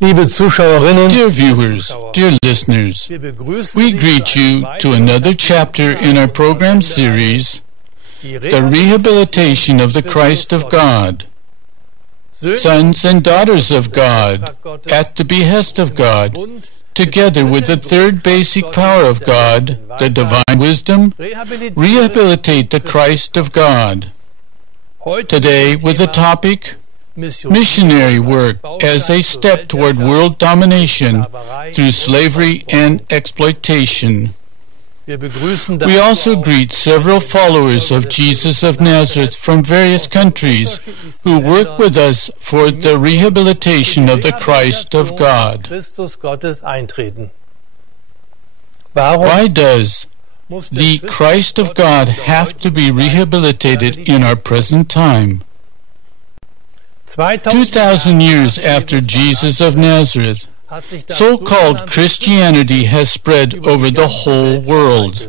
Liebe Zuschauerinnen, Dear viewers, dear listeners, we greet you to another chapter in our program series, The Rehabilitation of the Christ of God, Sons and Daughters of God, at the behest of God, together with the third basic power of God, the divine wisdom, rehabilitate the Christ of God. Today with the topic, missionary work as a step toward world domination through slavery and exploitation. We also greet several followers of Jesus of Nazareth from various countries who work with us for the rehabilitation of the Christ of God. Why does the Christ of God have to be rehabilitated in our present time? 2,000 years after Jesus of Nazareth, so-called Christianity has spread over the whole world.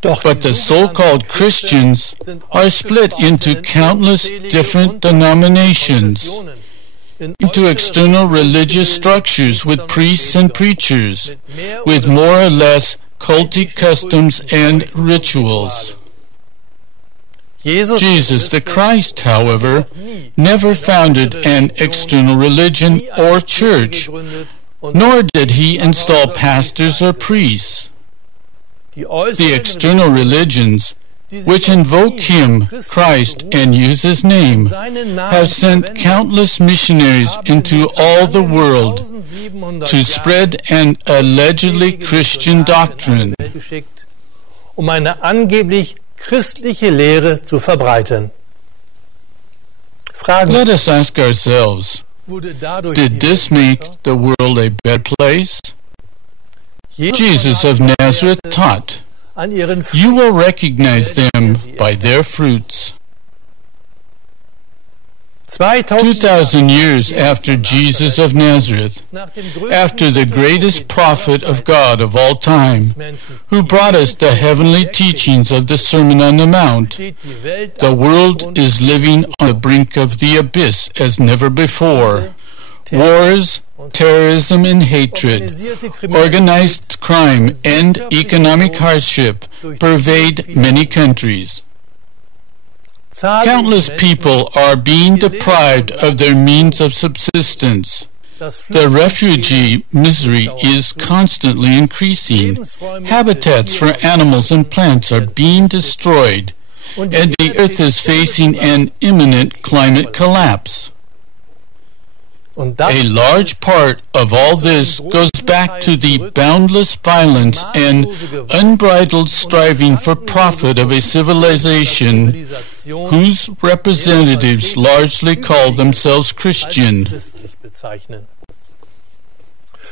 But the so-called Christians are split into countless different denominations, into external religious structures with priests and preachers, with more or less cultic customs and rituals. Jesus the Christ, however, never founded an external religion or church, nor did he install pastors or priests. The external religions, which invoke him, Christ, and use his name, have sent countless missionaries into all the world to spread an allegedly Christian doctrine. Christliche Lehre zu verbreiten. Let us ask ourselves, did this make the world a better place? Jesus of Nazareth taught, "You will recognize them by their fruits." 2,000 years after Jesus of Nazareth, after the greatest prophet of God of all time, who brought us the heavenly teachings of the Sermon on the Mount, the world is living on the brink of the abyss as never before. Wars, terrorism and hatred, organized crime and economic hardship pervade many countries. Countless people are being deprived of their means of subsistence. The refugee misery is constantly increasing. Habitats for animals and plants are being destroyed, and the earth is facing an imminent climate collapse. A large part of all this goes back to the boundless violence and unbridled striving for profit of a civilization whose representatives largely call themselves Christian.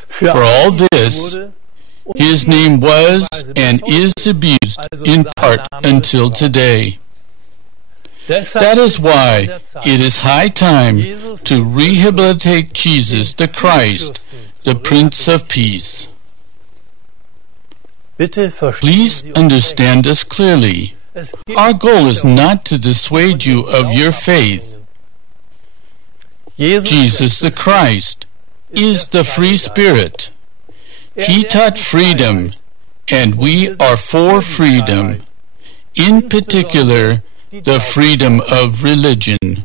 For all this, his name was and is abused in part until today. That is why it is high time to rehabilitate Jesus the Christ, the Prince of Peace. Please understand us clearly. Our goal is not to dissuade you of your faith. Jesus the Christ is the free spirit. He taught freedom, and we are for freedom, in particular, the freedom of religion.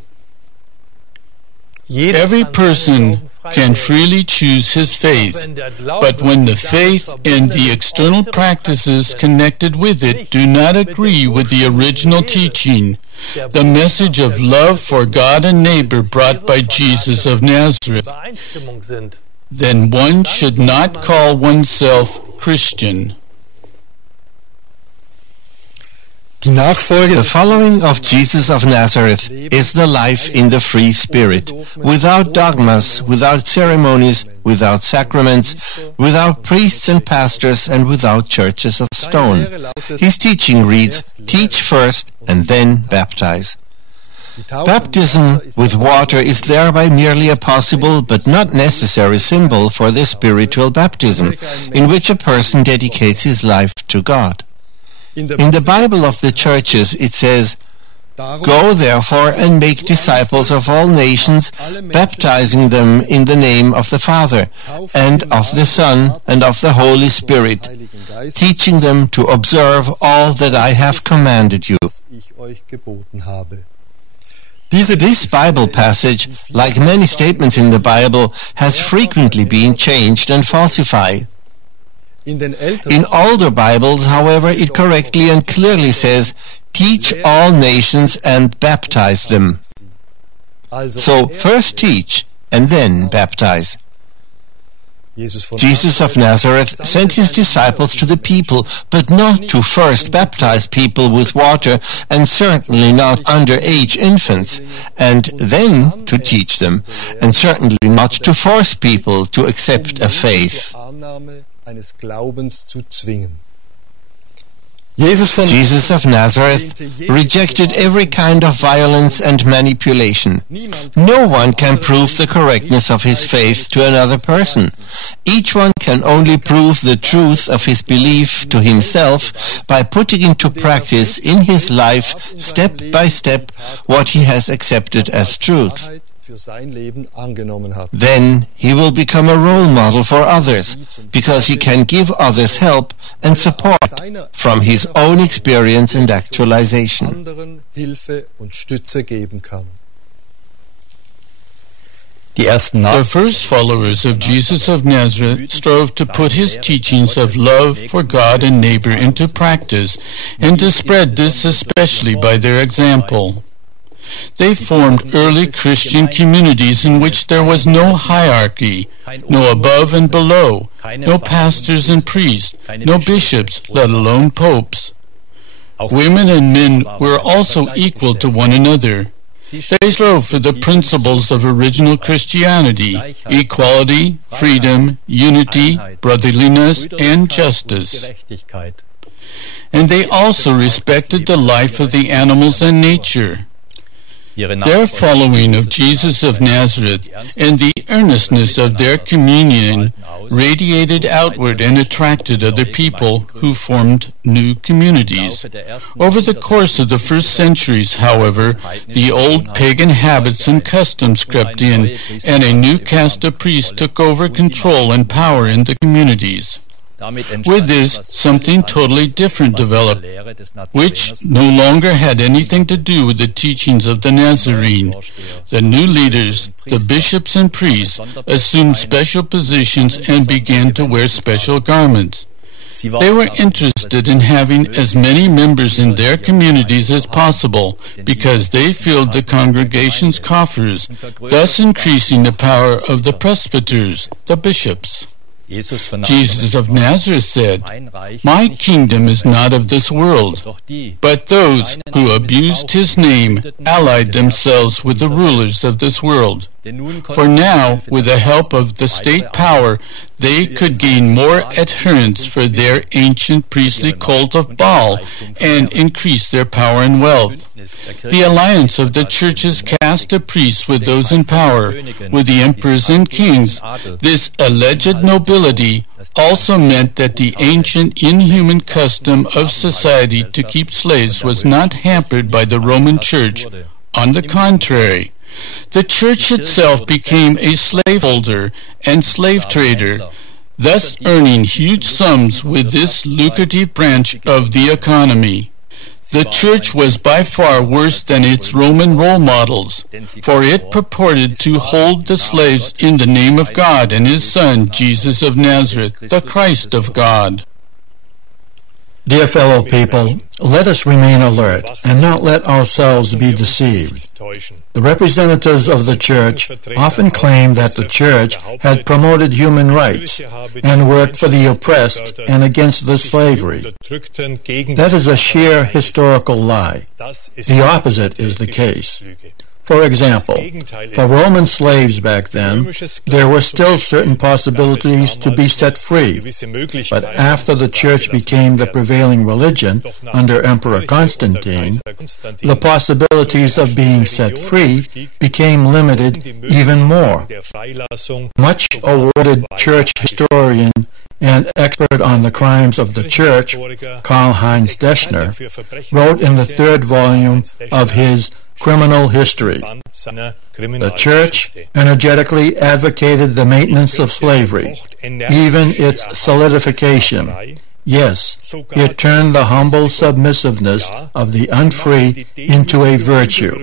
Every person can freely choose his faith, but when the faith and the external practices connected with it do not agree with the original teaching, the message of love for God and neighbor brought by Jesus of Nazareth, then one should not call oneself Christian. The following of Jesus of Nazareth is the life in the free spirit, without dogmas, without ceremonies, without sacraments, without priests and pastors, and without churches of stone. His teaching reads, "Teach first and then baptize." Baptism with water is thereby merely a possible but not necessary symbol for the spiritual baptism, in which a person dedicates his life to God. In the Bible of the churches it says, Go therefore and make disciples of all nations, baptizing them in the name of the Father, and of the Son, and of the Holy Spirit, teaching them to observe all that I have commanded you. This Bible passage, like many statements in the Bible, has frequently been changed and falsified. In older Bibles, however, it correctly and clearly says, teach all nations and baptize them. So first teach and then baptize. Jesus of Nazareth sent his disciples to the people, but not to first baptize people with water, and certainly not underage infants, and then to teach them, and certainly not to force people to accept a faith. Jesus of Nazareth rejected every kind of violence and manipulation. No one can prove the correctness of his faith to another person. Each one can only prove the truth of his belief to himself by putting into practice in his life, step by step, what he has accepted as truth. Then he will become a role model for others, because he can give others help and support from his own experience and actualization. The first followers of Jesus of Nazareth strove to put his teachings of love for God and neighbor into practice, and to spread this especially by their example. They formed early Christian communities in which there was no hierarchy, no above and below, no pastors and priests, no bishops, let alone popes. Women and men were also equal to one another. They strove for the principles of original Christianity: equality, freedom, unity, brotherliness, and justice. And they also respected the life of the animals and nature. Their following of Jesus of Nazareth and the earnestness of their communion radiated outward and attracted other people who formed new communities. Over the course of the first centuries, however, the old pagan habits and customs crept in, and a new caste of priests took over control and power in the communities. With this, something totally different developed, which no longer had anything to do with the teachings of the Nazarene. The new leaders, the bishops and priests, assumed special positions and began to wear special garments. They were interested in having as many members in their communities as possible, because they filled the congregation's coffers, thus increasing the power of the presbyters, the bishops. Jesus of Nazareth said, "My kingdom is not of this world." But those who abused his name allied themselves with the rulers of this world. For now, with the help of the state power, they could gain more adherents for their ancient priestly cult of Baal and increase their power and wealth. The alliance of the church's caste of priests with those in power, with the emperors and kings, this alleged nobility, also meant that the ancient inhuman custom of society to keep slaves was not hampered by the Roman Church. On the contrary, the church itself became a slaveholder and slave trader, thus earning huge sums with this lucrative branch of the economy. The church was by far worse than its Roman role models, for it purported to hold the slaves in the name of God and his Son, Jesus of Nazareth, the Christ of God. Dear fellow people, let us remain alert and not let ourselves be deceived. The representatives of the church often claim that the church had promoted human rights and worked for the oppressed and against the slavery. That is a sheer historical lie. The opposite is the case. For example, for Roman slaves back then, there were still certain possibilities to be set free, but after the church became the prevailing religion under Emperor Constantine, the possibilities of being set free became limited even more. Much awarded church historian an expert on the crimes of the church, Karl-Heinz Deschner, wrote in the third volume of his Criminal History. The church energetically advocated the maintenance of slavery, even its solidification. Yes, it turned the humble submissiveness of the unfree into a virtue. In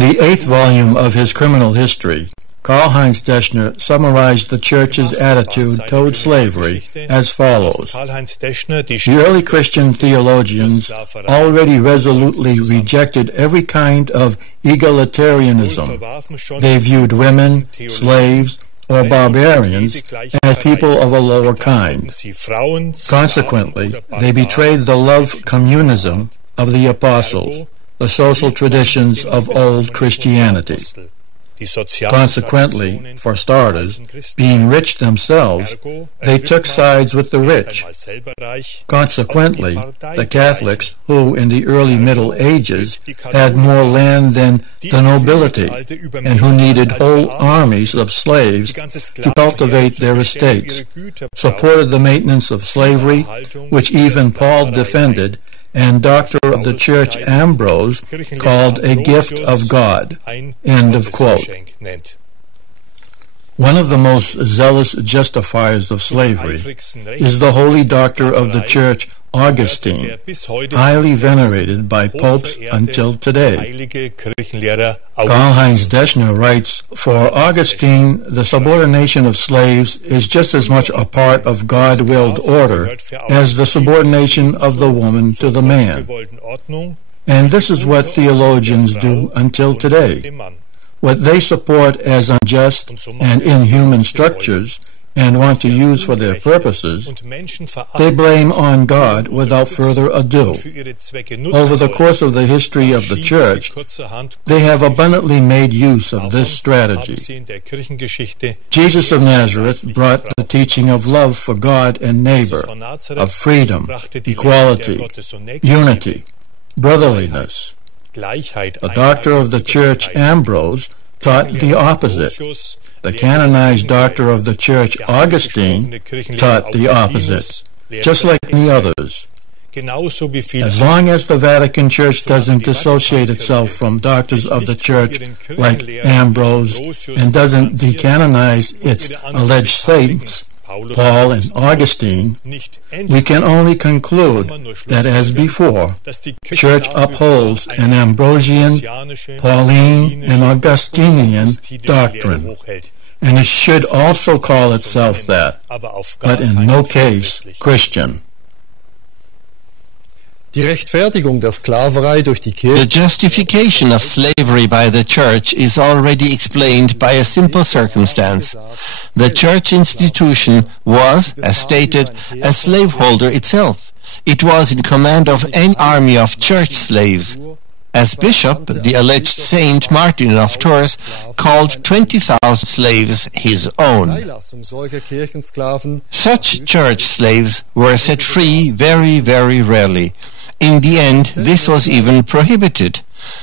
the 8th volume of his Criminal History, Karl-Heinz Deschner summarized the church's attitude toward slavery as follows. The early Christian theologians already resolutely rejected every kind of egalitarianism. They viewed women, slaves, or barbarians as people of a lower kind. Consequently, they betrayed the love communism of the apostles, the social traditions of old Christianity. Consequently, for starters, being rich themselves, they took sides with the rich. Consequently, the Catholics, who in the early Middle Ages had more land than the nobility, and who needed whole armies of slaves to cultivate their estates, supported the maintenance of slavery, which even Paul defended, and doctor of the church Ambrose called a gift of God. End of quote. One of the most zealous justifiers of slavery is the holy doctor of the church, Augustine, highly venerated by popes until today. Karl-Heinz Deschner writes, "For Augustine, the subordination of slaves is just as much a part of God-willed order as the subordination of the woman to the man." And this is what theologians do until today. What they support as unjust and inhuman structures and want to use for their purposes, they blame on God without further ado. Over the course of the history of the Church, they have abundantly made use of this strategy. Jesus of Nazareth brought the teaching of love for God and neighbor, of freedom, equality, unity, brotherliness. The doctor of the Church, Ambrose, taught the opposite. The canonized doctor of the Church, Augustine, taught the opposite, just like many others. As long as the Vatican Church doesn't dissociate itself from doctors of the Church like Ambrose and doesn't decanonize its alleged saints, Paul and Augustine, we can only conclude that, as before, the Church upholds an Ambrosian, Pauline, and Augustinian doctrine, and it should also call itself that, but in no case Christian. The justification of slavery by the Church is already explained by a simple circumstance. The Church institution was, as stated, a slaveholder itself. It was in command of an army of church slaves. As bishop, the alleged Saint Martin of Tours called 20,000 slaves his own. Such church slaves were set free very, very rarely. In the end, this was even prohibited.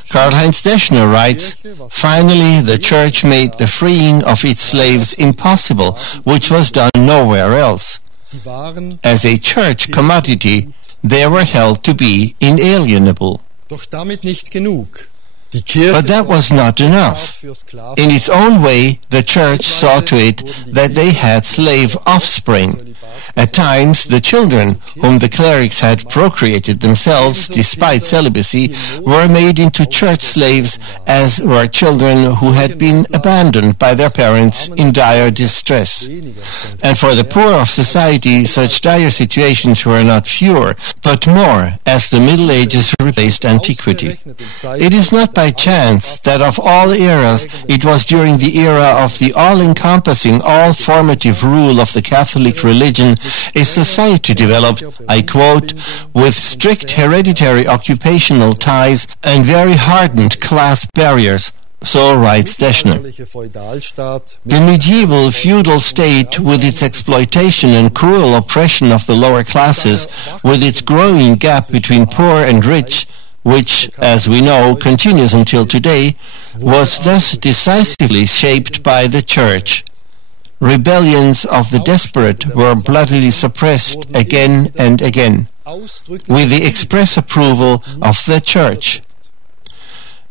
Karl-Heinz Deschner writes, "Finally, the Church made the freeing of its slaves impossible, which was done nowhere else. As a church commodity, they were held to be inalienable." But that was not enough. In its own way, the Church saw to it that they had slave offspring. At times, the children, whom the clerics had procreated themselves despite celibacy, were made into church slaves, as were children who had been abandoned by their parents in dire distress. And for the poor of society, such dire situations were not fewer, but more, as the Middle Ages replaced antiquity. It is not by chance that of all eras, it was during the era of the all-encompassing, all-formative rule of the Catholic religion a society developed, I quote, "with strict hereditary occupational ties and very hardened class barriers." So writes Deschner. The medieval feudal state, with its exploitation and cruel oppression of the lower classes, with its growing gap between poor and rich, which, as we know, continues until today, was thus decisively shaped by the Church. rebellions of the desperate were bloodily suppressed again and again, with the express approval of the Church.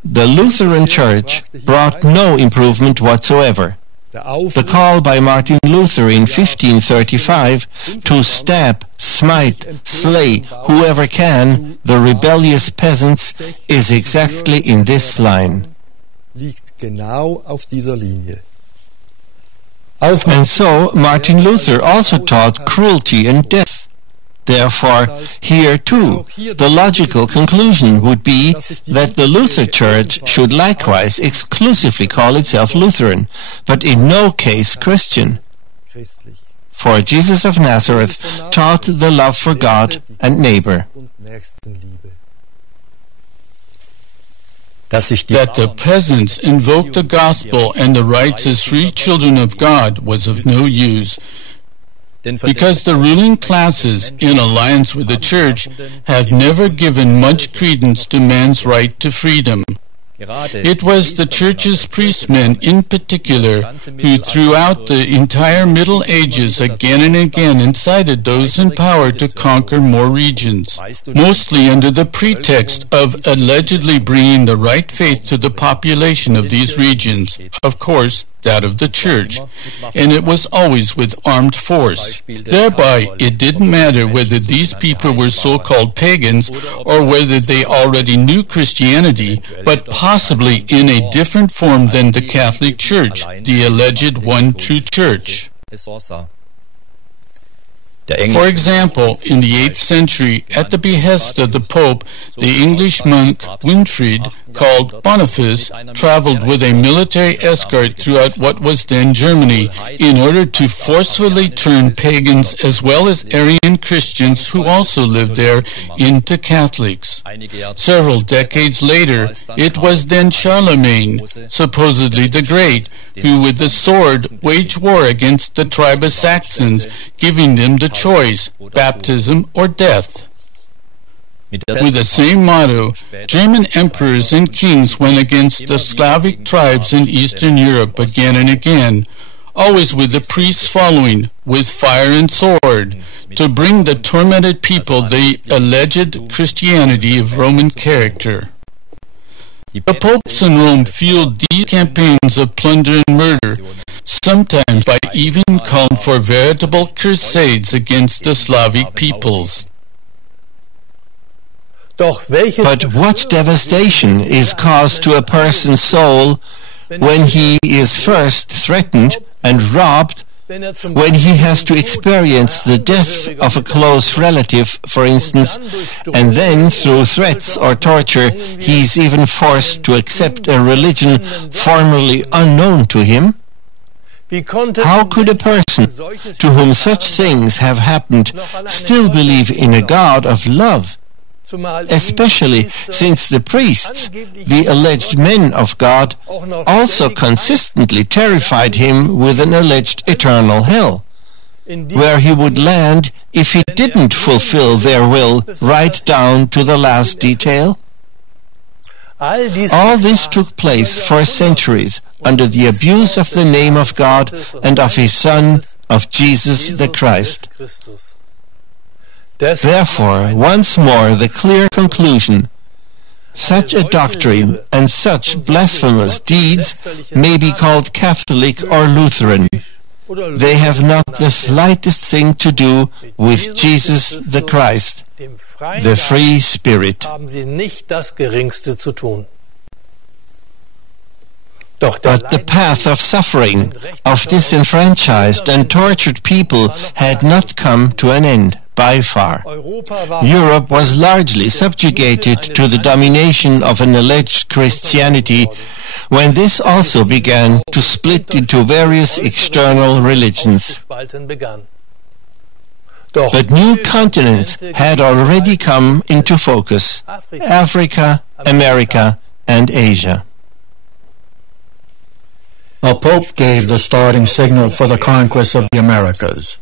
The Lutheran Church brought no improvement whatsoever. The call by Martin Luther in 1535 to stab, smite, slay whoever can the rebellious peasants is exactly in this line. And so Martin Luther also taught cruelty and death. Therefore, here too, the logical conclusion would be that the Luther Church should likewise exclusively call itself Lutheran, but in no case Christian. For Jesus of Nazareth taught the love for God and neighbor. That the peasants invoked the gospel and the rights as free children of God was of no use, because the ruling classes, in alliance with the Church, have never given much credence to man's right to freedom. It was the Church's priestmen in particular who throughout the entire Middle Ages again and again incited those in power to conquer more regions, mostly under the pretext of allegedly bringing the right faith to the population of these regions, of course, that of the Church, and it was always with armed force. Thereby, it didn't matter whether these people were so-called pagans or whether they already knew Christianity, but possibly in a different form than the Catholic Church, the alleged one true Church. For example, in the 8th century, at the behest of the Pope, the English monk Winfrid, called Boniface, traveled with a military escort throughout what was then Germany in order to forcefully turn pagans as well as Arian Christians who also lived there into Catholics. Several decades later, it was then Charlemagne, supposedly the Great, who with the sword waged war against the tribe of Saxons, giving them the choice, baptism or death. With the same motto, German emperors and kings went against the Slavic tribes in Eastern Europe again and again, always with the priests following, with fire and sword, to bring the tormented people the alleged Christianity of Roman character. The popes in Rome fueled these campaigns of plunder and murder, sometimes by even calling for veritable crusades against the Slavic peoples. But what devastation is caused to a person's soul when he is first threatened and robbed, when he has to experience the death of a close relative, for instance, and then through threats or torture he is even forced to accept a religion formerly unknown to him? How could a person to whom such things have happened still believe in a God of love? Especially since the priests, the alleged men of God, also consistently terrified him with an alleged eternal hell, where he would land if he didn't fulfill their will right down to the last detail. All this took place for centuries under the abuse of the name of God and of His Son, of Jesus the Christ. Therefore, once more the clear conclusion: such a doctrine and such blasphemous deeds may be called Catholic or Lutheran. They have not the slightest thing to do with Jesus the Christ, the free Spirit. But the path of suffering, of disenfranchised and tortured people had not come to an end. By far. Europe was largely subjugated to the domination of an alleged Christianity when this also began to split into various external religions. But new continents had already come into focus: Africa, America, and Asia. A pope gave the starting signal for the conquest of the Americas.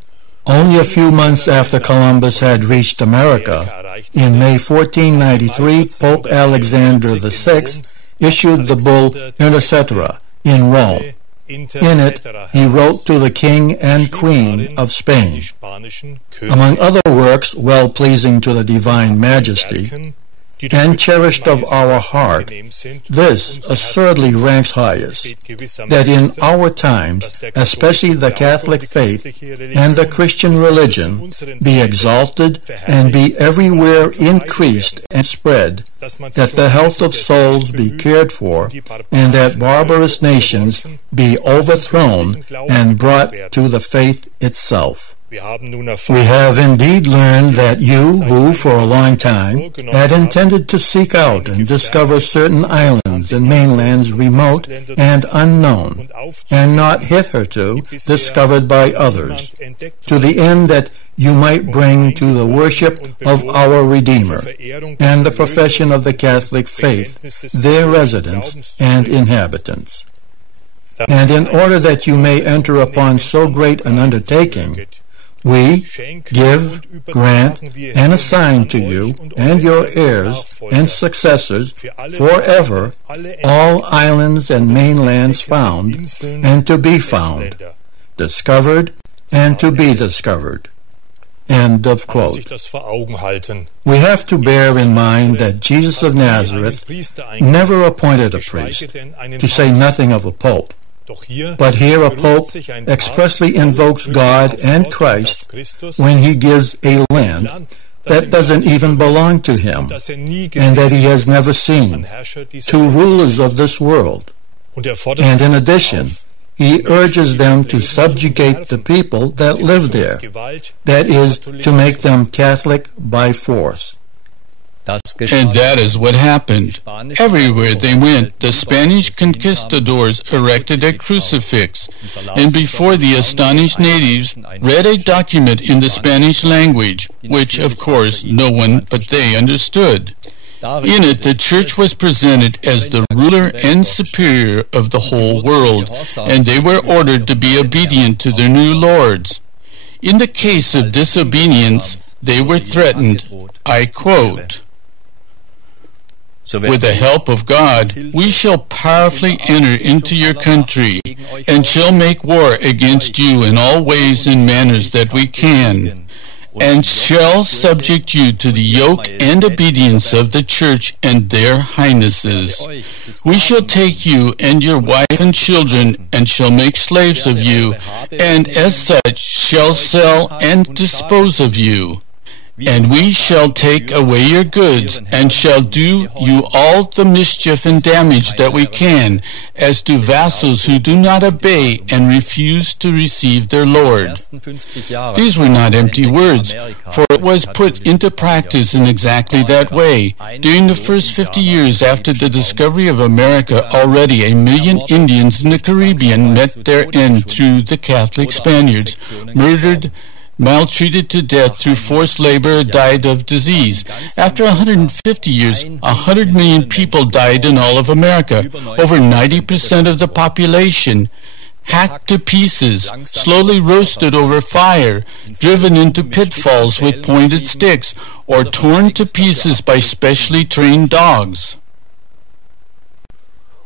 Only a few months after Columbus had reached America, in May 1493, Pope Alexander VI issued the bull Intercetera in Rome, In it, he wrote to the King and Queen of Spain. Among other works well-pleasing to the Divine Majesty, and cherished of our heart, this assuredly ranks highest, that in our times, especially the Catholic faith and the Christian religion, be exalted and be everywhere increased and spread, that the health of souls be cared for, and that barbarous nations be overthrown and brought to the faith itself. We have indeed learned that you, who for a long time had intended to seek out and discover certain islands and mainlands remote and unknown, and not hitherto discovered by others, to the end that you might bring to the worship of our Redeemer and the profession of the Catholic faith their residents and inhabitants. And in order that you may enter upon so great an undertaking, we give, grant, and assign to you and your heirs and successors forever all islands and mainlands found and to be found, discovered and to be discovered. End of quote. We have to bear in mind that Jesus of Nazareth never appointed a priest, to say nothing of a pope. But here a pope expressly invokes God and Christ when he gives a land that doesn't even belong to him and that he has never seen, to rulers of this world. And in addition, he urges them to subjugate the people that live there, that is, to make them Catholic by force. And that is what happened. Everywhere they went, the Spanish conquistadors erected a crucifix, and before the astonished natives read a document in the Spanish language, which, of course, no one but they understood. In it, the Church was presented as the ruler and superior of the whole world, and they were ordered to be obedient to their new lords. In the case of disobedience, they were threatened, I quote, "With the help of God, we shall powerfully enter into your country, and shall make war against you in all ways and manners that we can, and shall subject you to the yoke and obedience of the Church and their highnesses. We shall take you and your wife and children, and shall make slaves of you, and as such shall sell and dispose of you. And we shall take away your goods, and shall do you all the mischief and damage that we can, as to vassals who do not obey and refuse to receive their Lord." These were not empty words, for it was put into practice in exactly that way. During the first 50 years after the discovery of America, already 1 million Indians in the Caribbean met their end through the Catholic Spaniards, murdered, maltreated to death through forced labor, or died of disease. After 150 years, 100 million people died in all of America. Over 90% of the population hacked to pieces, slowly roasted over fire, driven into pitfalls with pointed sticks, or torn to pieces by specially trained dogs.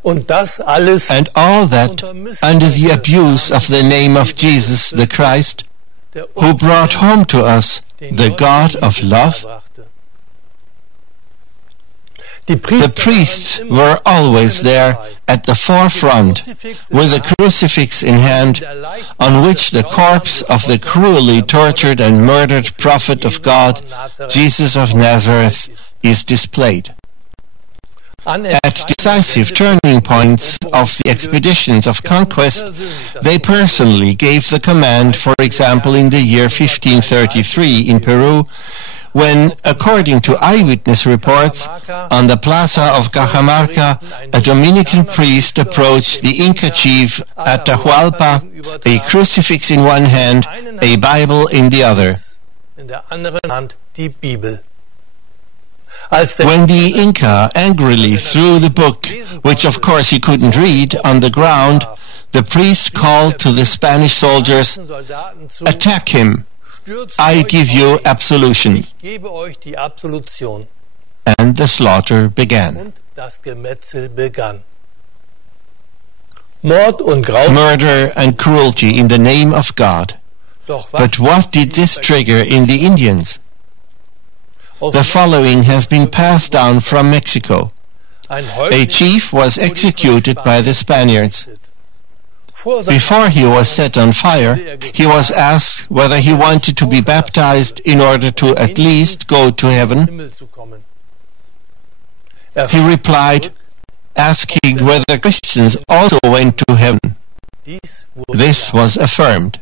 And all that under the abuse of the name of Jesus the Christ, who brought home to us the God of love? The priests were always there at the forefront, with a crucifix in hand, on which the corpse of the cruelly tortured and murdered prophet of God, Jesus of Nazareth, is displayed. At decisive turning points of the expeditions of conquest, they personally gave the command, for example, in the year 1533 in Peru, when, according to eyewitness reports, on the plaza of Cajamarca, a Dominican priest approached the Inca chief Atahualpa, a crucifix in one hand, a Bible in the other. When the Inca angrily threw the book, which of course he couldn't read, on the ground, the priest called to the Spanish soldiers, "Attack him! I give you absolution." And the slaughter began. murder and cruelty in the name of God. But what did this trigger in the Indians? The following has been passed down from Mexico. A chief was executed by the Spaniards. Before he was set on fire, he was asked whether he wanted to be baptized in order to at least go to heaven. He replied, asking whether Christians also went to heaven. This was affirmed.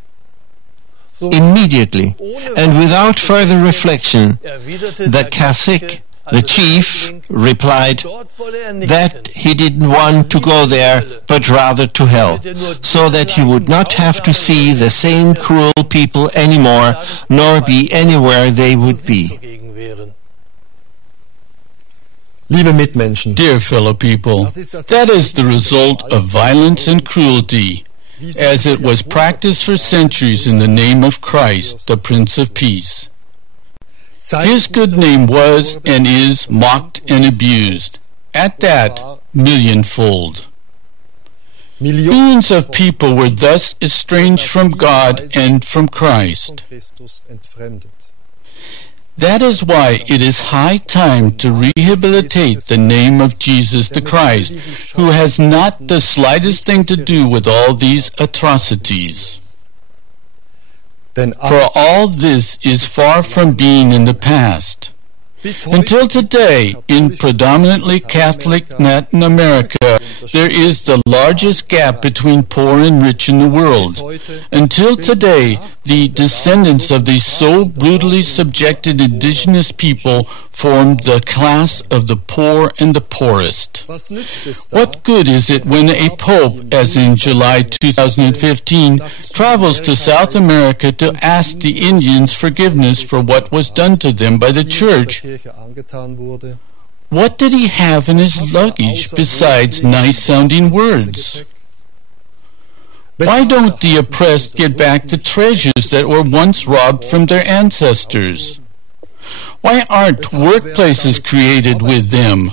Immediately, and without further reflection, the cacique, the chief, replied that he didn't want to go there, but rather to hell, so that he would not have to see the same cruel people anymore, nor be anywhere they would be. Dear fellow people, that is the result of violence and cruelty, as it was practiced for centuries in the name of Christ, the Prince of Peace. His good name was and is mocked and abused, at that millionfold. Millions of people were thus estranged from God and from Christ. That is why it is high time to rehabilitate the name of Jesus the Christ, who has not the slightest thing to do with all these atrocities. For all this is far from being in the past. Until today, in predominantly Catholic Latin America, there is the largest gap between poor and rich in the world. Until today, the descendants of these so brutally subjected indigenous people formed the class of the poor and the poorest. What good is it when a pope, as in July 2015, travels to South America to ask the Indians forgiveness for what was done to them by the church? What did he have in his luggage besides nice-sounding words? Why don't the oppressed get back the treasures that were once robbed from their ancestors? Why aren't workplaces created with them?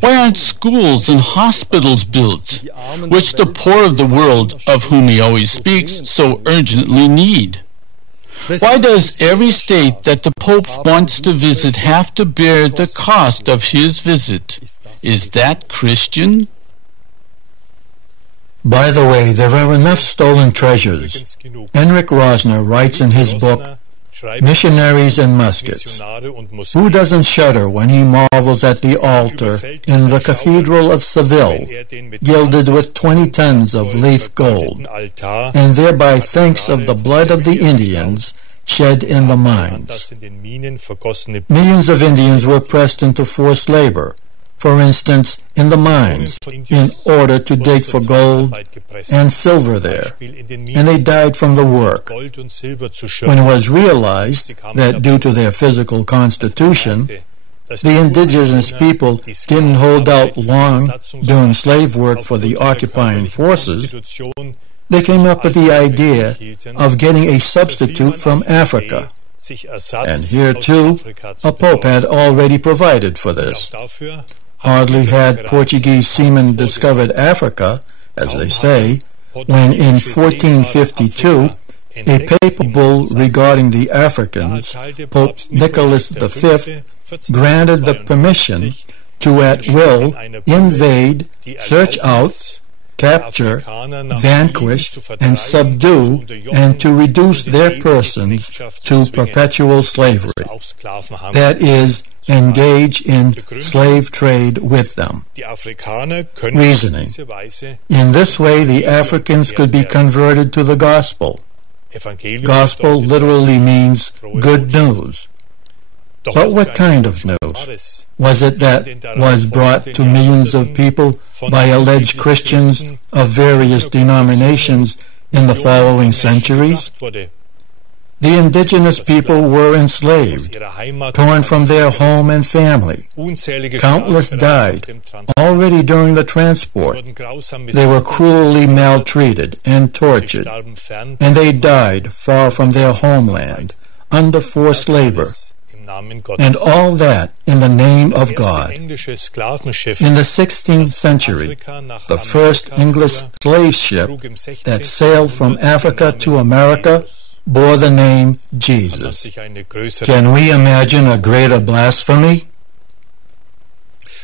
Why aren't schools and hospitals built, which the poor of the world, of whom he always speaks, so urgently need? Why does every state that the Pope wants to visit have to bear the cost of his visit? Is that Christian? By the way, there are enough stolen treasures. Henrik Rosner writes in his book, Missionaries and Muskets. Who doesn't shudder when he marvels at the altar in the Cathedral of Seville, gilded with 20 tons of leaf gold, and thereby thinks of the blood of the Indians shed in the mines? Millions of Indians were pressed into forced labor, for instance, in the mines, in order to dig for gold and silver there, and they died from the work. When it was realized that due to their physical constitution, the indigenous people didn't hold out long doing slave work for the occupying forces, they came up with the idea of getting a substitute from Africa. And here, too, a pope had already provided for this. Hardly had Portuguese seamen discovered Africa, as they say, when in 1452 a papal bull regarding the Africans, Pope Nicholas V, granted the permission to at will invade, search out, capture, vanquish, and subdue, and to reduce their persons to perpetual slavery. That is, engage in slave trade with them. Reasoning. In this way, the Africans could be converted to the gospel. Gospel literally means good news. But what kind of news? Was it that was brought to millions of people by alleged Christians of various denominations in the following centuries? The indigenous people were enslaved, torn from their home and family. Countless died already during the transport. They were cruelly maltreated and tortured, and they died far from their homeland, under forced labor. and all that in the name of God. In the 16th century, the first English slave ship that sailed from Africa to America bore the name Jesus. Can we imagine a greater blasphemy?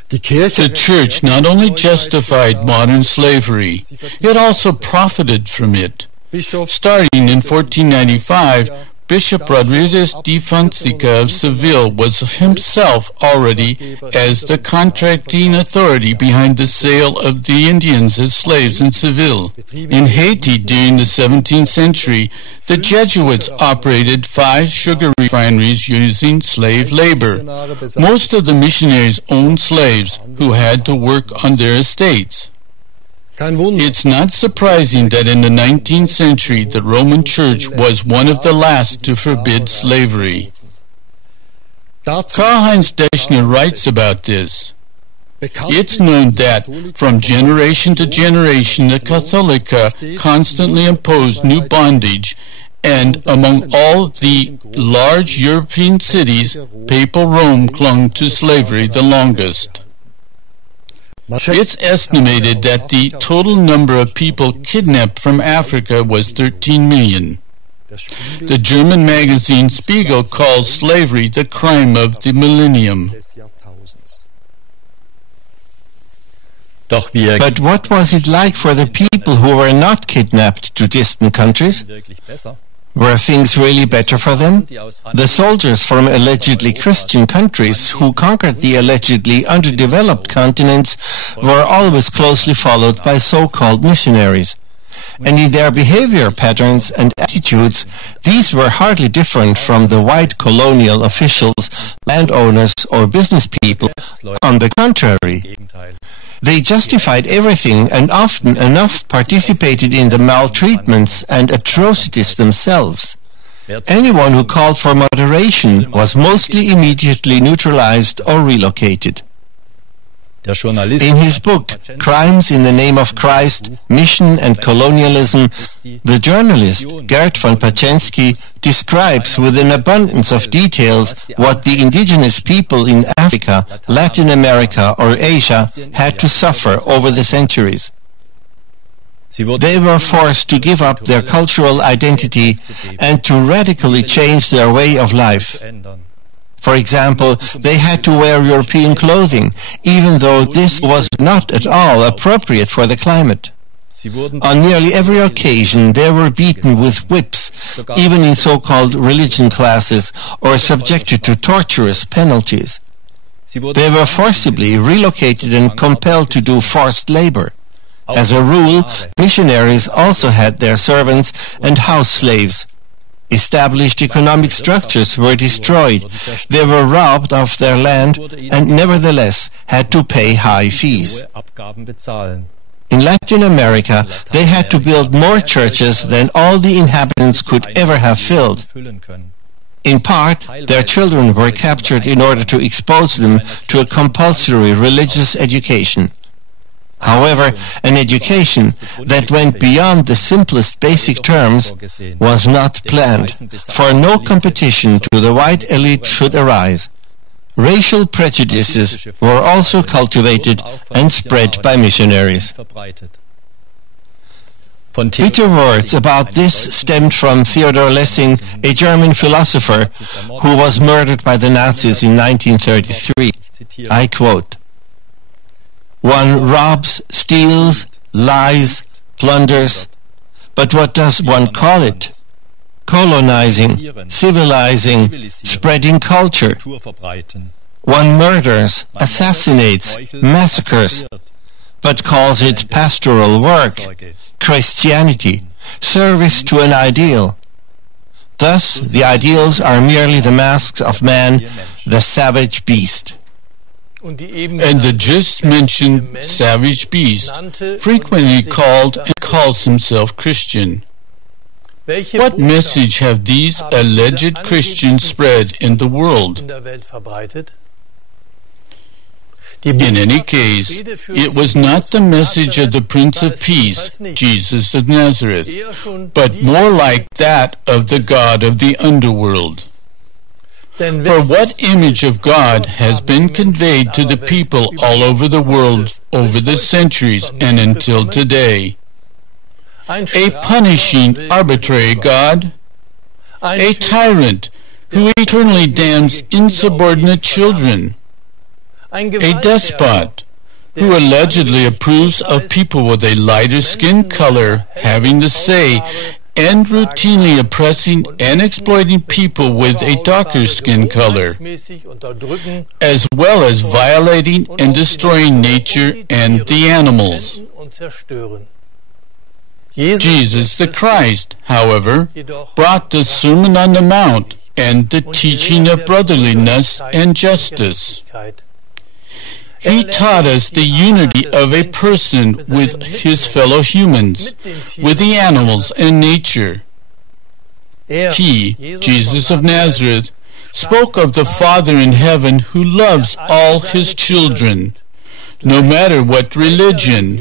The church not only justified modern slavery, it also profited from it. Starting in 1495, Bishop Rodriguez de Fonseca of Seville was himself already as the contracting authority behind the sale of the Indians as slaves in Seville. In Haiti during the 17th century, the Jesuits operated 5 sugar refineries using slave labor. Most of the missionaries owned slaves who had to work on their estates. It's not surprising that in the 19th century the Roman Church was one of the last to forbid slavery. Karl-Heinz Deschner writes about this. It's known that from generation to generation the Catholica constantly imposed new bondage, and among all the large European cities, Papal Rome clung to slavery the longest. It's estimated that the total number of people kidnapped from Africa was 13 million. The German magazine Spiegel calls slavery the crime of the millennium. But what was it like for the people who were not kidnapped to distant countries? Were things really better for them? The soldiers from allegedly Christian countries who conquered the allegedly underdeveloped continents were always closely followed by so-called missionaries. And in their behavior patterns and attitudes, these were hardly different from the white colonial officials, landowners, or business people. On the contrary, they justified everything and often enough participated in the maltreatments and atrocities themselves. Anyone who called for moderation was mostly immediately neutralized or relocated. In his book, Crimes in the Name of Christ, Mission and Colonialism, the journalist Gerd von Paczensky describes with an abundance of details what the indigenous people in Africa, Latin America or Asia had to suffer over the centuries. They were forced to give up their cultural identity and to radically change their way of life. For example, they had to wear European clothing, even though this was not at all appropriate for the climate. On nearly every occasion they were beaten with whips, even in so-called religion classes, or subjected to torturous penalties. They were forcibly relocated and compelled to do forced labor. As a rule, missionaries also had their servants and house slaves. Established economic structures were destroyed. They were robbed of their land and nevertheless had to pay high fees. In Latin America, they had to build more churches than all the inhabitants could ever have filled. In part, their children were captured in order to expose them to a compulsory religious education. However, an education that went beyond the simplest basic terms was not planned, for no competition to the white elite should arise. Racial prejudices were also cultivated and spread by missionaries. Bitter words about this stemmed from Theodor Lessing, a German philosopher who was murdered by the Nazis in 1933. I quote, "One robs, steals, lies, plunders, but what does one call it? Colonizing, civilizing, spreading culture. One murders, assassinates, massacres, but calls it pastoral work, Christianity, service to an ideal. Thus, the ideals are merely the masks of man, the savage beast." And the just mentioned savage beast frequently called and calls himself Christian. What message have these alleged Christians spread in the world? In any case, it was not the message of the Prince of Peace, Jesus of Nazareth, but more like that of the God of the underworld. For what image of God has been conveyed to the people all over the world over the centuries and until today? A punishing, arbitrary God? A tyrant who eternally damns insubordinate children? A despot who allegedly approves of people with a lighter skin color having the say and routinely oppressing and exploiting people with a darker skin color, as well as violating and destroying nature and the animals. Jesus the Christ, however, brought the Sermon on the Mount and the teaching of brotherliness and justice. He taught us the unity of a person with his fellow humans, with the animals and nature. He, Jesus of Nazareth, spoke of the Father in heaven who loves all his children, no matter what religion,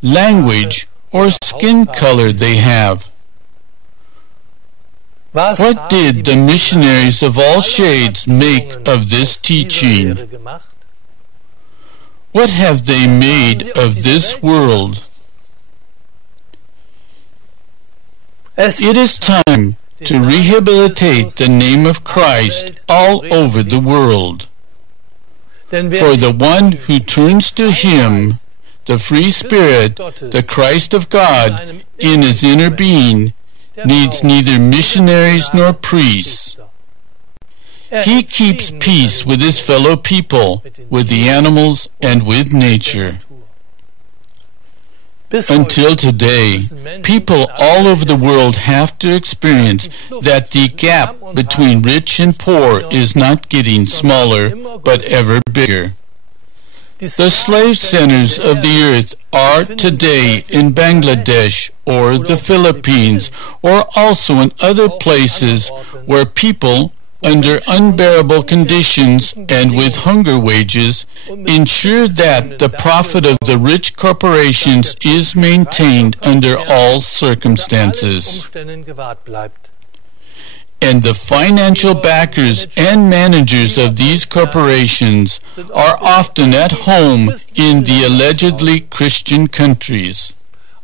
language, or skin color they have. What did the missionaries of all shades make of this teaching? What have they made of this world? It is time to rehabilitate the name of Christ all over the world. For the one who turns to Him, the free Spirit, the Christ of God, in his inner being, needs neither missionaries nor priests. He keeps peace with his fellow people, with the animals, and with nature. Until today, people all over the world have to experience that the gap between rich and poor is not getting smaller, but ever bigger. The slave centers of the earth are today in Bangladesh or the Philippines, or also in other places where people, under unbearable conditions and with hunger wages, ensure that the profit of the rich corporations is maintained under all circumstances. And the financial backers and managers of these corporations are often at home in the allegedly Christian countries.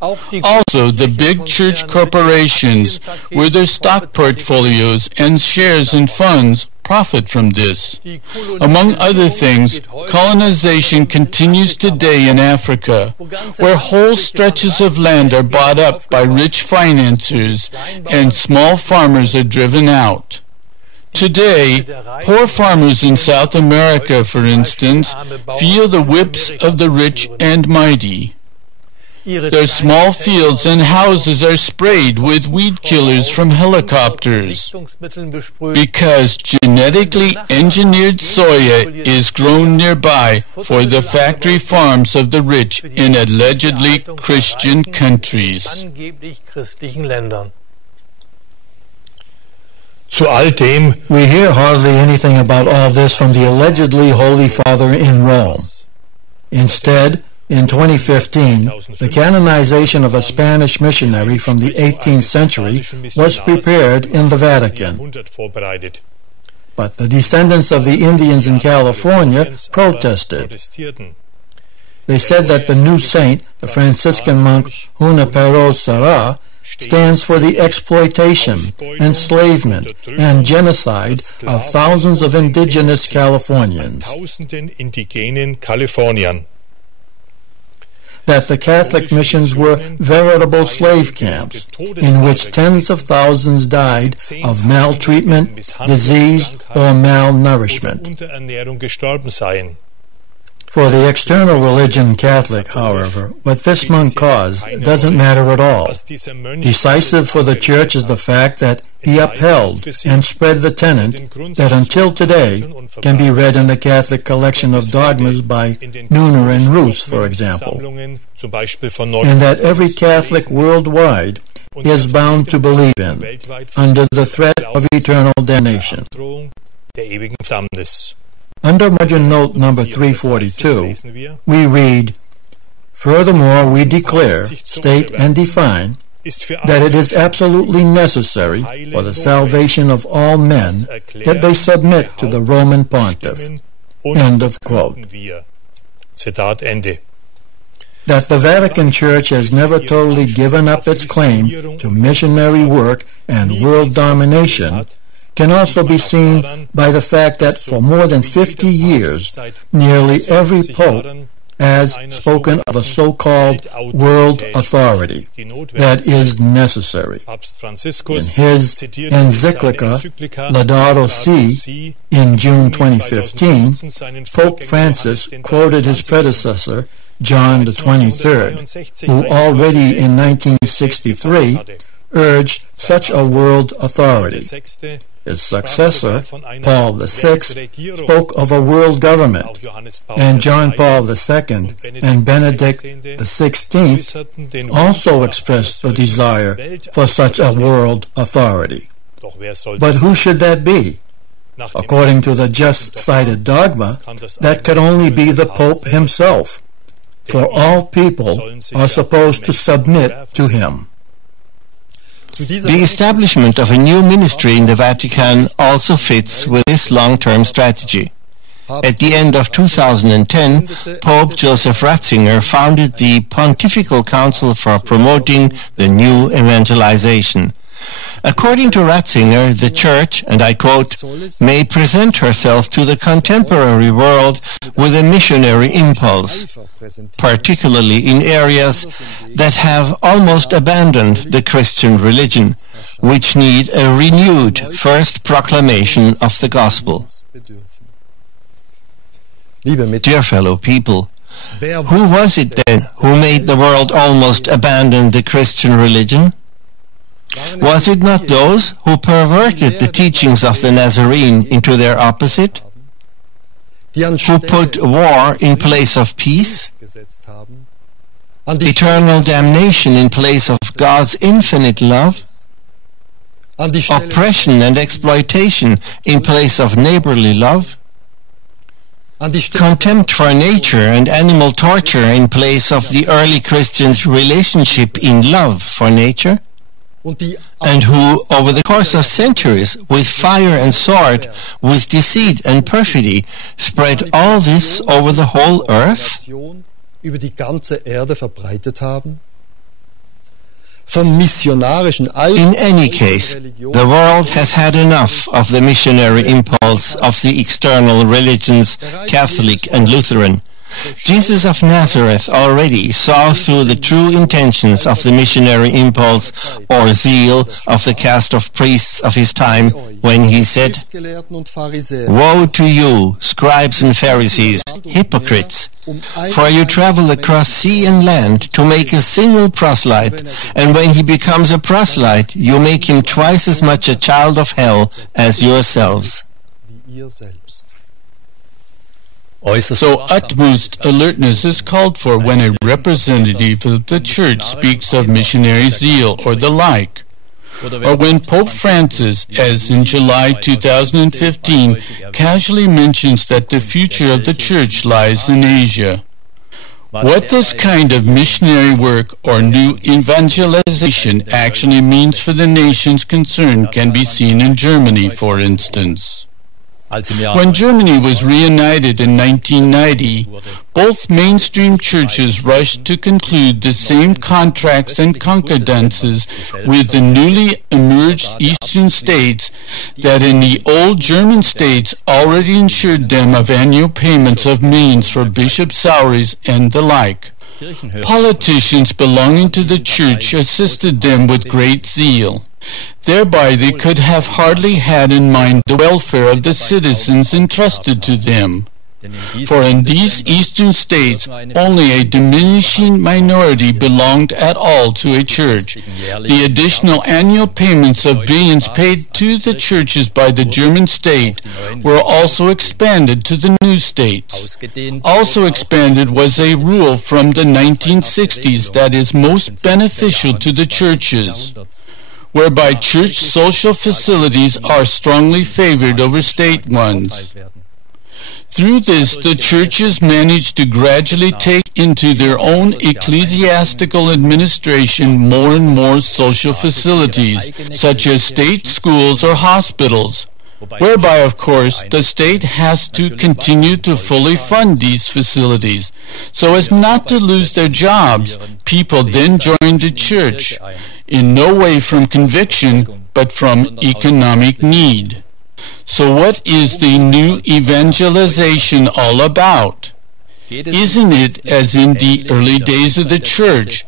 Also, the big church corporations, with their stock portfolios and shares in funds, profit from this. Among other things, colonization continues today in Africa, where whole stretches of land are bought up by rich financiers and small farmers are driven out. Today, poor farmers in South America, for instance, feel the whips of the rich and mighty. Their small fields and houses are sprayed with weed killers from helicopters because genetically engineered soya is grown nearby for the factory farms of the rich in allegedly Christian countries. We hear hardly anything about all this from the allegedly Holy Father in Rome. Instead, in 2015, the canonization of a Spanish missionary from the 18th century was prepared in the Vatican. But the descendants of the Indians in California protested. They said that the new saint, the Franciscan monk Junipero Serra, stands for the exploitation, enslavement, and genocide of thousands of indigenous Californians. That the Catholic missions were veritable slave camps in which tens of thousands died of maltreatment, disease, or malnourishment. For the external religion Catholic, however, what this monk caused doesn't matter at all. Decisive for the Church is the fact that he upheld and spread the tenet that until today can be read in the Catholic collection of dogmas by Neuner and Rus, for example, and that every Catholic worldwide is bound to believe in, under the threat of eternal damnation. Under margin note number 342, we read, "Furthermore, we declare, state, and define that it is absolutely necessary for the salvation of all men that they submit to the Roman Pontiff. End of quote. That the Vatican Church has never totally given up its claim to missionary work and world domination can also be seen by the fact that for more than 50 years, nearly every pope has spoken of a so-called world authority that is necessary. In his encyclica Laudato Si in June 2015, Pope Francis quoted his predecessor, John the 23rd, who already in 1963 urged such a world authority. His successor, Paul VI, spoke of a world government, and John Paul II and Benedict XVI also expressed the desire for such a world authority. But who should that be? According to the just cited dogma, that could only be the Pope himself, for all people are supposed to submit to him. The establishment of a new ministry in the Vatican also fits with this long-term strategy. At the end of 2010, Pope Joseph Ratzinger founded the Pontifical Council for Promoting the New Evangelization. According to Ratzinger, the Church, and I quote, may present herself to the contemporary world with a missionary impulse, particularly in areas that have almost abandoned the Christian religion, which need a renewed first proclamation of the gospel. Dear fellow people, who was it then who made the world almost abandon the Christian religion? Was it not those who perverted the teachings of the Nazarene into their opposite? Who put war in place of peace? Eternal damnation in place of God's infinite love? Oppression and exploitation in place of neighborly love? Contempt for nature and animal torture in place of the early Christians' relationship in love for nature? And who, over the course of centuries, with fire and sword, with deceit and perfidy, spread all this over the whole earth? In any case, the world has had enough of the missionary impulse of the external religions, Catholic and Lutheran. Jesus of Nazareth already saw through the true intentions of the missionary impulse or zeal of the caste of priests of his time when he said, "Woe to you, scribes and Pharisees, hypocrites! For you travel across sea and land to make a single proselyte, and when he becomes a proselyte, you make him twice as much a child of hell as yourselves." So utmost alertness is called for when a representative of the Church speaks of missionary zeal or the like, or when Pope Francis, as in July 2015, casually mentions that the future of the Church lies in Asia. What this kind of missionary work or new evangelization actually means for the nations concerned can be seen in Germany, for instance. When Germany was reunited in 1990, both mainstream churches rushed to conclude the same contracts and concordances with the newly emerged eastern states that in the old German states already ensured them of annual payments of means for bishop salaries and the like. Politicians belonging to the church assisted them with great zeal. Thereby they could have hardly had in mind the welfare of the citizens entrusted to them. For in these eastern states, only a diminishing minority belonged at all to a church. The additional annual payments of billions paid to the churches by the German state were also expanded to the new states. Also expanded was a rule from the 1960s that is most beneficial to the churches, whereby church social facilities are strongly favored over state ones. Through this, the churches managed to gradually take into their own ecclesiastical administration more and more social facilities, such as state schools or hospitals, whereby, of course, the state has to continue to fully fund these facilities. So as not to lose their jobs, people then joined the church, in no way from conviction, but from economic need. So what is the new evangelization all about? Isn't it, as in the early days of the church,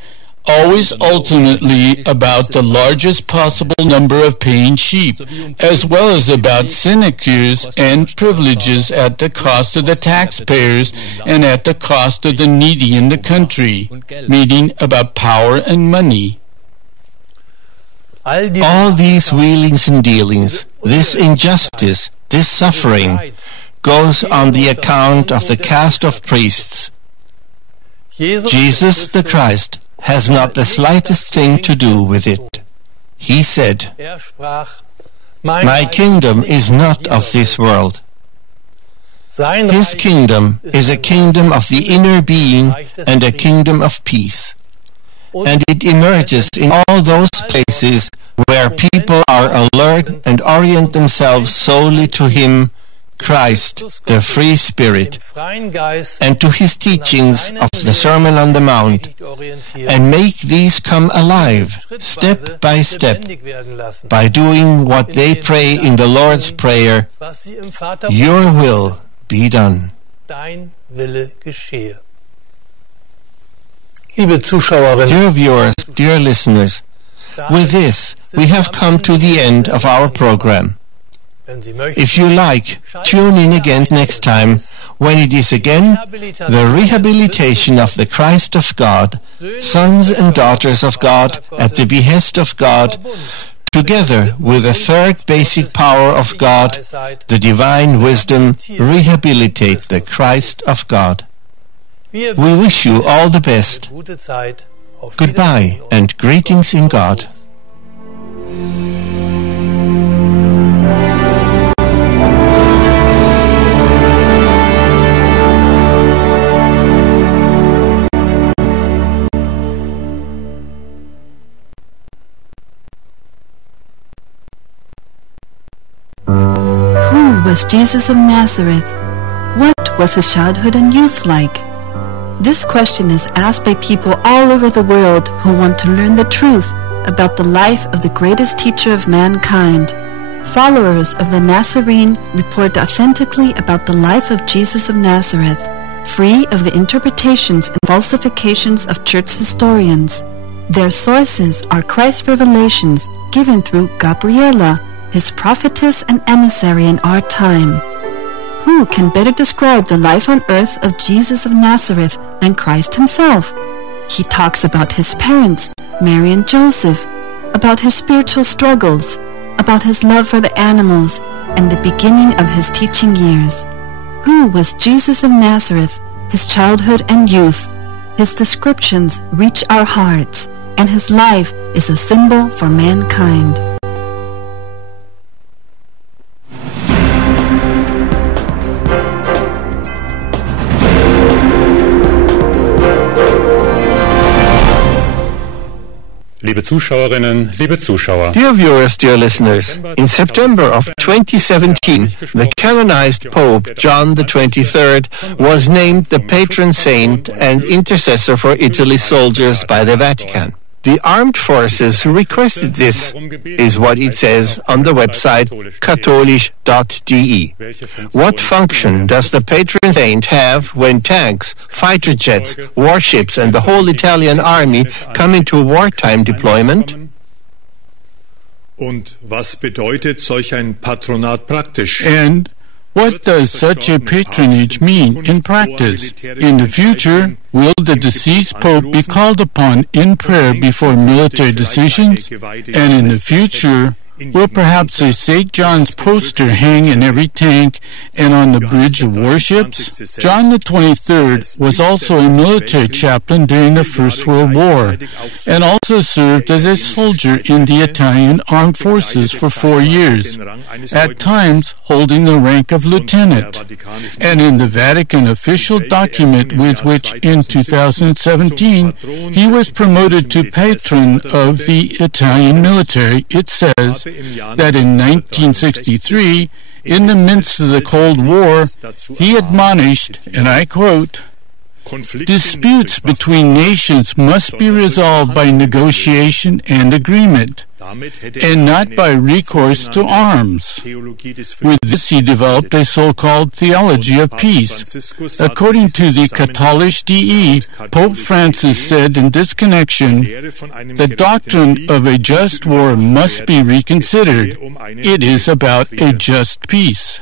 always ultimately about the largest possible number of paying sheep, as well as about sinecures and privileges at the cost of the taxpayers and at the cost of the needy in the country, meaning about power and money? All these wheelings and dealings, this injustice, this suffering, goes on the account of the caste of priests. Jesus the Christ has not the slightest thing to do with it. He said, "My kingdom is not of this world." His kingdom is a kingdom of the inner being and a kingdom of peace. And it emerges in all those places where people are alert and orient themselves solely to Him, Christ, the free Spirit, and to His teachings of the Sermon on the Mount, and make these come alive, step by step, by doing what they pray in the Lord's Prayer, "Your will be done." Dear viewers, dear listeners, with this we have come to the end of our program. If you like, tune in again next time when it is again the rehabilitation of the Christ of God, sons and daughters of God at the behest of God, together with the third basic power of God, the divine wisdom, rehabilitate the Christ of God. We wish you all the best. Goodbye and greetings in God. Who was Jesus of Nazareth? What was his childhood and youth like? This question is asked by people all over the world who want to learn the truth about the life of the greatest teacher of mankind. Followers of the Nazarene report authentically about the life of Jesus of Nazareth, free of the interpretations and falsifications of church historians. Their sources are Christ's revelations given through Gabriela, his prophetess and emissary in our time. Who can better describe the life on earth of Jesus of Nazareth than Christ himself? He talks about his parents, Mary and Joseph, about his spiritual struggles, about his love for the animals, and the beginning of his teaching years. Who was Jesus of Nazareth, his childhood and youth? His descriptions reach our hearts, and his life is a symbol for mankind. Liebe Zuschauerinnen, liebe Zuschauer. Dear viewers, dear listeners, in September of 2017, the canonized Pope John the 23rd was named the patron saint and intercessor for Italy's soldiers by the Vatican. The armed forces requested this, is what it says on the website katholisch.de. What function does the patron saint have when tanks, fighter jets, warships and the whole Italian army come into wartime deployment? Und was bedeutet solch ein Patronat praktisch? And what does such a patronage mean in practice? In the future, will the deceased Pope be called upon in prayer before military decisions? And in the future, Will perhaps a St. John's poster hang in every tank and on the bridge of warships? John the 23rd was also a military chaplain during the First World War and also served as a soldier in the Italian armed forces for 4 years, at times holding the rank of lieutenant. And in the Vatican official document with which in 2017 he was promoted to patron of the Italian military, it says that in 1963, in the midst of the Cold War, he admonished, and I quote, "Disputes between nations must be resolved by negotiation and agreement, and not by recourse to arms." With this, he developed a so-called theology of peace. According to the Katholisch DE, Pope Francis said in this connection, "The doctrine of a just war must be reconsidered. It is about a just peace."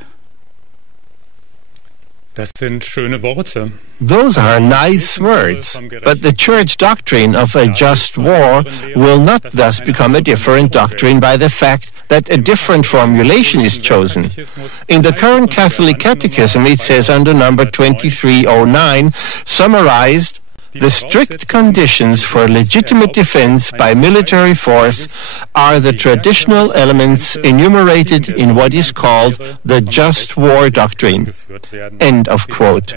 Those are nice words, but the Church doctrine of a just war will not thus become a different doctrine by the fact that a different formulation is chosen. In the current Catholic Catechism, it says under number 2309, summarized, "The strict conditions for legitimate defense by military force are the traditional elements enumerated in what is called the just war doctrine." End of quote.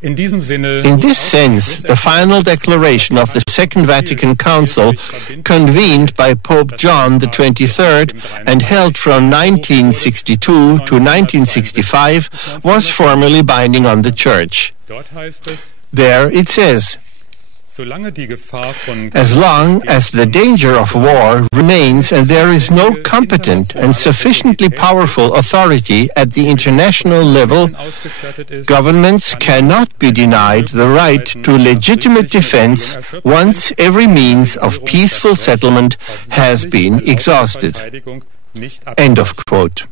In this sense, the final declaration of the Second Vatican Council, convened by Pope John the 23rd and held from 1962 to 1965, was formally binding on the Church. There it says, "As long as the danger of war remains and there is no competent and sufficiently powerful authority at the international level, governments cannot be denied the right to legitimate defense once every means of peaceful settlement has been exhausted." End of quote.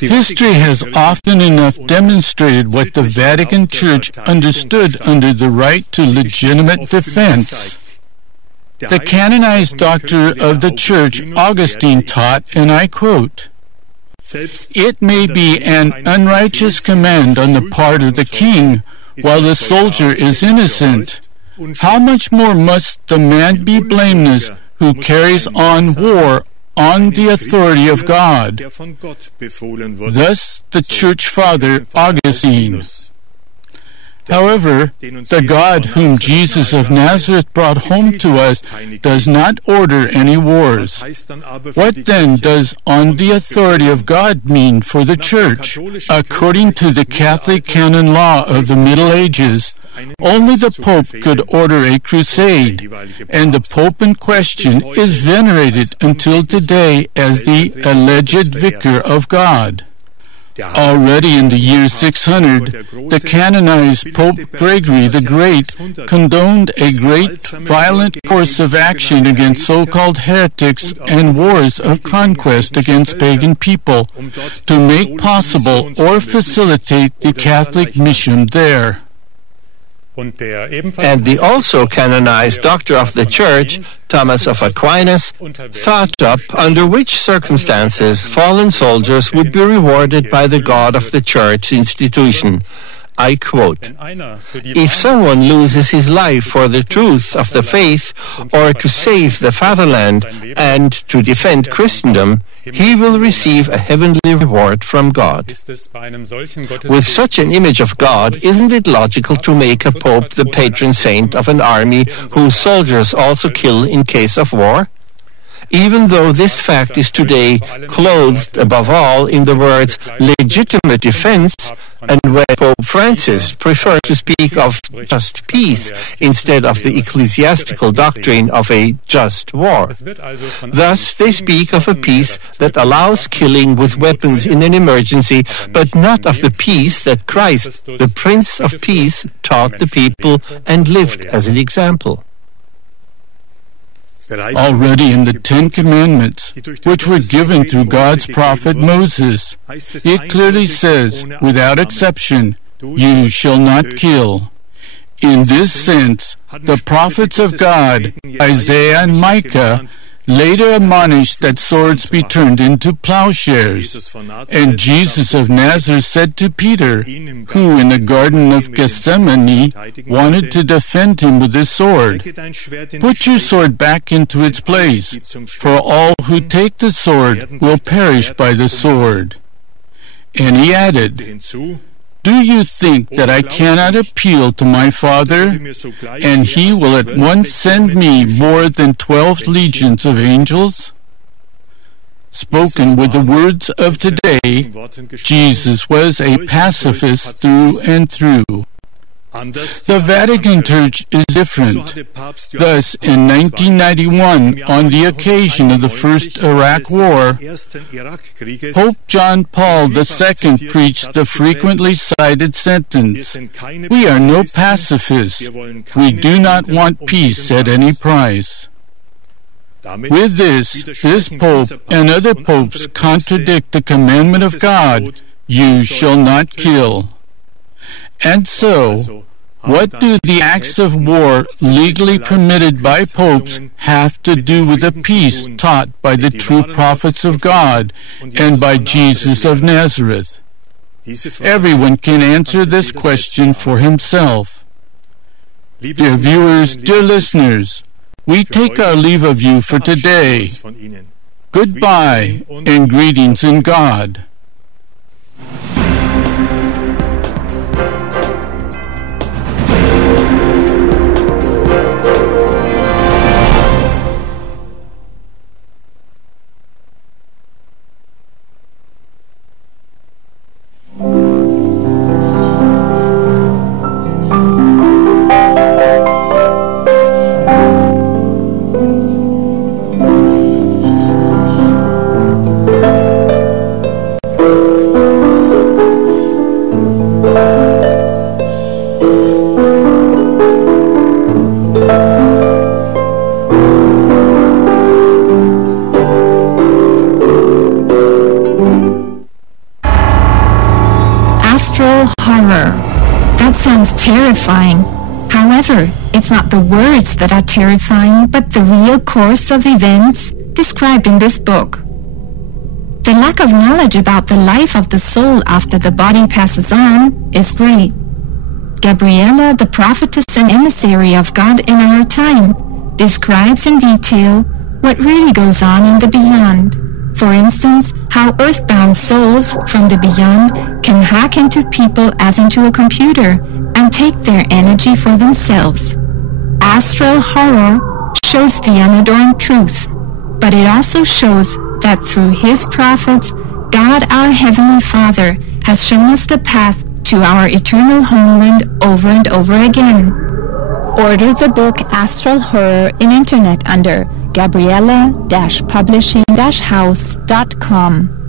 History has often enough demonstrated what the Vatican Church understood under the right to legitimate defense. The canonized doctor of the Church, Augustine, taught, and I quote, "It may be an unrighteous command on the part of the king while the soldier is innocent. How much more must the man be blameless who carries on war on the authority of God?" Thus the Church Father Augustine. However, the God whom Jesus of Nazareth brought home to us does not order any wars. What then does "on the authority of God" mean for the Church? According to the Catholic canon law of the Middle Ages, only the Pope could order a crusade, and the Pope in question is venerated until today as the alleged vicar of God. Already in the year 600, the canonized Pope Gregory the Great condoned a great violent course of action against so-called heretics and wars of conquest against pagan people to make possible or facilitate the Catholic mission there. And the also canonized doctor of the Church, Thomas of Aquinas, thought up under which circumstances fallen soldiers would be rewarded by the God of the Church institution. I quote, "If someone loses his life for the truth of the faith or to save the fatherland and to defend Christendom, he will receive a heavenly reward from God." With such an image of God, isn't it logical to make a pope the patron saint of an army whose soldiers also kill in case of war? Even though this fact is today clothed above all in the words legitimate defense, and where Pope Francis prefers to speak of just peace instead of the ecclesiastical doctrine of a just war. Thus, they speak of a peace that allows killing with weapons in an emergency, but not of the peace that Christ, the Prince of Peace, taught the people and lived as an example. Already in the Ten Commandments, which were given through God's prophet Moses, it clearly says, without exception, "You shall not kill." In this sense, the prophets of God, Isaiah and Micah, later admonished that swords be turned into plowshares. And Jesus of Nazareth said to Peter, who in the Garden of Gethsemane wanted to defend him with his sword, "Put your sword back into its place, for all who take the sword will perish by the sword." And he added, "Do you think that I cannot appeal to my Father, and he will at once send me more than 12 legions of angels?" Spoken with the words of today, Jesus was a pacifist through and through. The Vatican Church is different. Thus, in 1991, on the occasion of the First Iraq War, Pope John Paul II preached the frequently cited sentence, "We are no pacifists. We do not want peace at any price." With this Pope and other popes contradict the commandment of God, "You shall not kill." And so, what do the acts of war legally permitted by popes have to do with the peace taught by the true prophets of God and by Jesus of Nazareth? Everyone can answer this question for himself. Dear viewers, dear listeners, we take our leave of you for today. Goodbye and greetings in God. Horror. That sounds terrifying. However, it's not the words that are terrifying, but the real course of events described in this book. The lack of knowledge about the life of the soul after the body passes on is great. Gabriella, the prophetess and emissary of God in our time, describes in detail what really goes on in the beyond. For instance, how earthbound souls from the beyond can hack into people as into a computer and take their energy for themselves. Astral horror shows the unadorned truth, but it also shows that through his prophets, God our Heavenly Father has shown us the path to our eternal homeland over and over again. Order the book Astral Horror in internet under Gabriella-publishing-house.com.